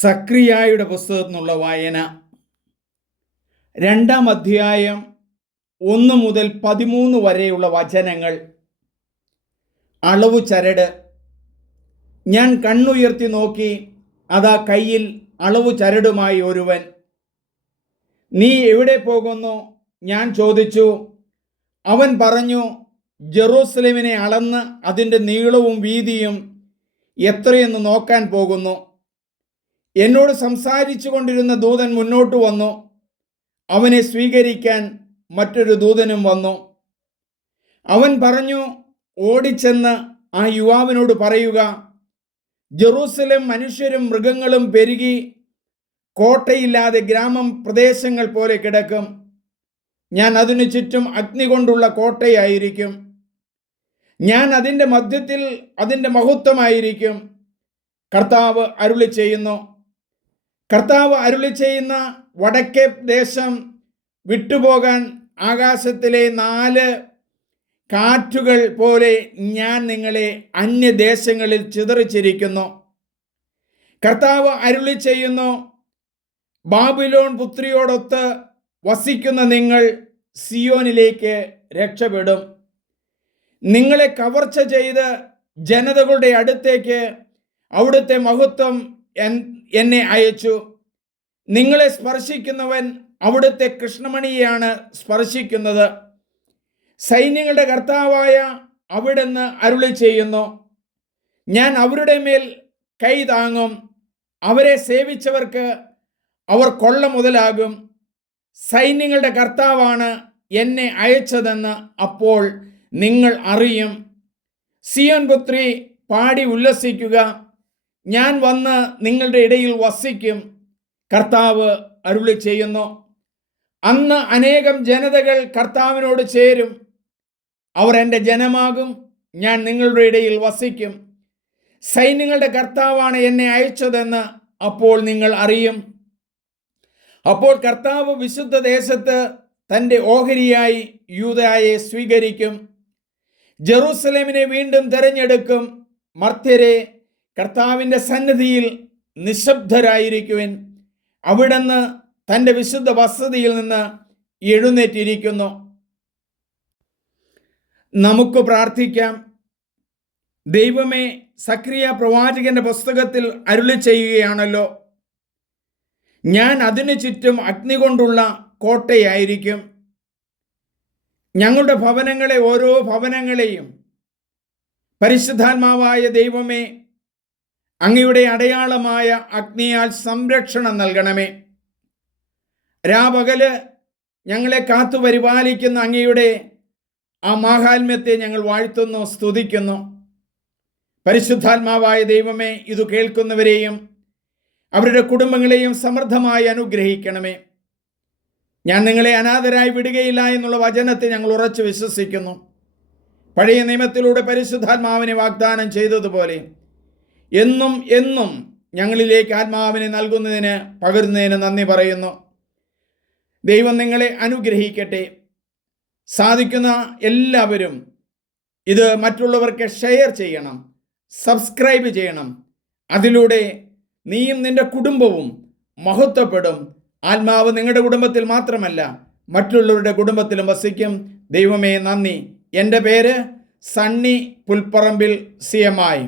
സക്രിയായുടെ പുസ്തകത്തിൽ നിന്നുള്ള വായന 2-ാം അധ്യായം 1 മുതൽ 13 വരെയുള്ള വചനങ്ങൾ. അളവു ചരട്. ഞാൻ കണ്ണുയർത്തി നോക്കി, അതാ കയ്യിൽ അളവു ചരടുമായി ഒരുവൻ. നീ എവിടെ പോകുന്നു? ഞാൻ ചോദിച്ചു. അവൻ പറഞ്ഞു, ജെറൂസലേമിനെ അളന്ന് അതിൻ്റെ നീളവും വീതിയും എത്രയെന്ന് നോക്കാൻ പോകുന്നു. എന്നോട് സംസാരിച്ചു കൊണ്ടിരുന്ന ദൂതൻ മുന്നോട്ട് വന്നു. അവനെ സ്വീകരിക്കാൻ മറ്റൊരു ദൂതനും വന്നു. അവൻ പറഞ്ഞു, ഓടിച്ചെന്ന് ആ യുവാവിനോട് പറയുക, ജെറൂസലേം മനുഷ്യരും മൃഗങ്ങളും പെരുകി കോട്ടയില്ലാതെ ഗ്രാമം പ്രദേശങ്ങൾ പോലെ കിടക്കും. ഞാൻ അതിനു ചുറ്റും അഗ്നി കൊണ്ടുള്ള കോട്ടയായിരിക്കും. ഞാൻ അതിൻ്റെ മധ്യത്തിൽ അതിൻ്റെ മഹത്വമായിരിക്കും. കർത്താവ് അരുളി ചെയ്യുന്നു. കർത്താവ് അരുളി ചെയ്യുന്ന വടക്കേ ദേശം വിട്ടുപോകാൻ ആകാശത്തിലെ 4 കാറ്റുകൾ പോലെ ഞാൻ നിങ്ങളെ അന്യദേശങ്ങളിൽ ചിതറിച്ചിരിക്കുന്നു. കർത്താവ് അരുളി ചെയ്യുന്നു, ബാബിലോൺ പുത്രിയോടൊത്ത് വസിക്കുന്ന നിങ്ങൾ സിയോനിലേക്ക് രക്ഷപ്പെടും. നിങ്ങളെ കവർച്ച ചെയ്ത് ജനതകളുടെ അടുത്തേക്ക് അവിടുത്തെ മഹത്വം എന്നെ അയച്ചു. നിങ്ങളെ സ്പർശിക്കുന്നവൻ അവിടുത്തെ കൃഷ്ണമണിയെയാണ് സ്പർശിക്കുന്നത്. സൈന്യങ്ങളുടെ കർത്താവായ അവിടുന്ന് അരുളി ചെയ്യുന്നു, ഞാൻ അവരുടെ മേൽ കൈ താങ്ങും. അവരെ സേവിച്ചവർക്ക് അവർ കൊള്ള മുതലാകും. സൈന്യങ്ങളുടെ കർത്താവാണ് എന്നെ അയച്ചതെന്ന് അപ്പോൾ നിങ്ങൾ അറിയും. സിയോൻ പുത്രി, പാടി ഉല്ലസിക്കുക. ഞാൻ വന്ന് നിങ്ങളുടെ ഇടയിൽ വസിക്കും. കർത്താവ് അരുളി ചെയ്യുന്നു. അന്ന് അനേകം ജനതകൾ കർത്താവിനോട് ചേരും. അവർ എൻ്റെ ജനമാകും. ഞാൻ നിങ്ങളുടെ ഇടയിൽ വസിക്കും. സൈന്യങ്ങളുടെ കർത്താവാണ് എന്നെ അയച്ചതെന്ന് അപ്പോൾ നിങ്ങൾ അറിയും. അപ്പോൾ കർത്താവ് വിശുദ്ധ ദേശത്ത് തൻ്റെ ഓഹരിയായി യൂദായെ സ്വീകരിക്കും. ജെറൂസലേമിനെ വീണ്ടും തെരഞ്ഞെടുക്കും. മർത്യരെ, കർത്താവിൻ്റെ സന്നിധിയിൽ നിശബ്ദരായിരിക്കുവിൻ. അവിടുന്ന് തൻ്റെ വിശുദ്ധ വസതിയിൽ നിന്ന് എഴുന്നേറ്റിരിക്കുന്നു. നമുക്ക് പ്രാർത്ഥിക്കാം. ദൈവമേ, സക്രിയ പ്രവാചകന്റെ പുസ്തകത്തിൽ അരുളി ചെയ്യുകയാണല്ലോ, ഞാൻ അതിനു ചുറ്റും അഗ്നി കൊണ്ടുള്ള കോട്ടയായിരിക്കും. ഞങ്ങളുടെ ഭവനങ്ങളെ, ഓരോ ഭവനങ്ങളെയും പരിശുദ്ധാത്മാവായ ദൈവമേ, അങ്ങയുടെ അടയാളമായ അഗ്നിയാൽ സംരക്ഷണം നൽകണമേ. രാപകല് ഞങ്ങളെ കാത്തു പരിപാലിക്കുന്ന അങ്ങയുടെ ആ മാഹാത്മ്യത്തെ ഞങ്ങൾ വാഴ്ത്തുന്നു, സ്തുതിക്കുന്നു. പരിശുദ്ധാത്മാവായ ദൈവമേ, ഇത് കേൾക്കുന്നവരെയും അവരുടെ കുടുംബങ്ങളെയും സമൃദ്ധമായി അനുഗ്രഹിക്കണമേ. ഞാൻ നിങ്ങളെ അനാഥരായി വിടുകയില്ല എന്നുള്ള വചനത്തെ ഞങ്ങൾ ഉറച്ചു വിശ്വസിക്കുന്നു. പഴയ നിയമത്തിലൂടെ പരിശുദ്ധാത്മാവിനെ വാഗ്ദാനം ചെയ്തതുപോലെ എന്നും എന്നും ഞങ്ങളിലേക്ക് ആത്മാവിനെ നൽകുന്നതിന്, പകരുന്നതിന് നന്ദി പറയുന്നു. ദൈവം നിങ്ങളെ അനുഗ്രഹിക്കട്ടെ. സാധിക്കുന്ന എല്ലാവരും ഇത് മറ്റുള്ളവർക്ക് ഷെയർ ചെയ്യണം, സബ്സ്ക്രൈബ് ചെയ്യണം. അതിലൂടെ നീയും നിന്റെ കുടുംബവും മഹത്വപ്പെടും. ആത്മാവ് നിങ്ങളുടെ കുടുംബത്തിൽ മാത്രമല്ല, മറ്റുള്ളവരുടെ കുടുംബത്തിലും വസിക്കും. ദൈവമേ, നന്ദി. എൻ്റെ പേര് സണ്ണി പുൽപ്പറമ്പിൽ CMI.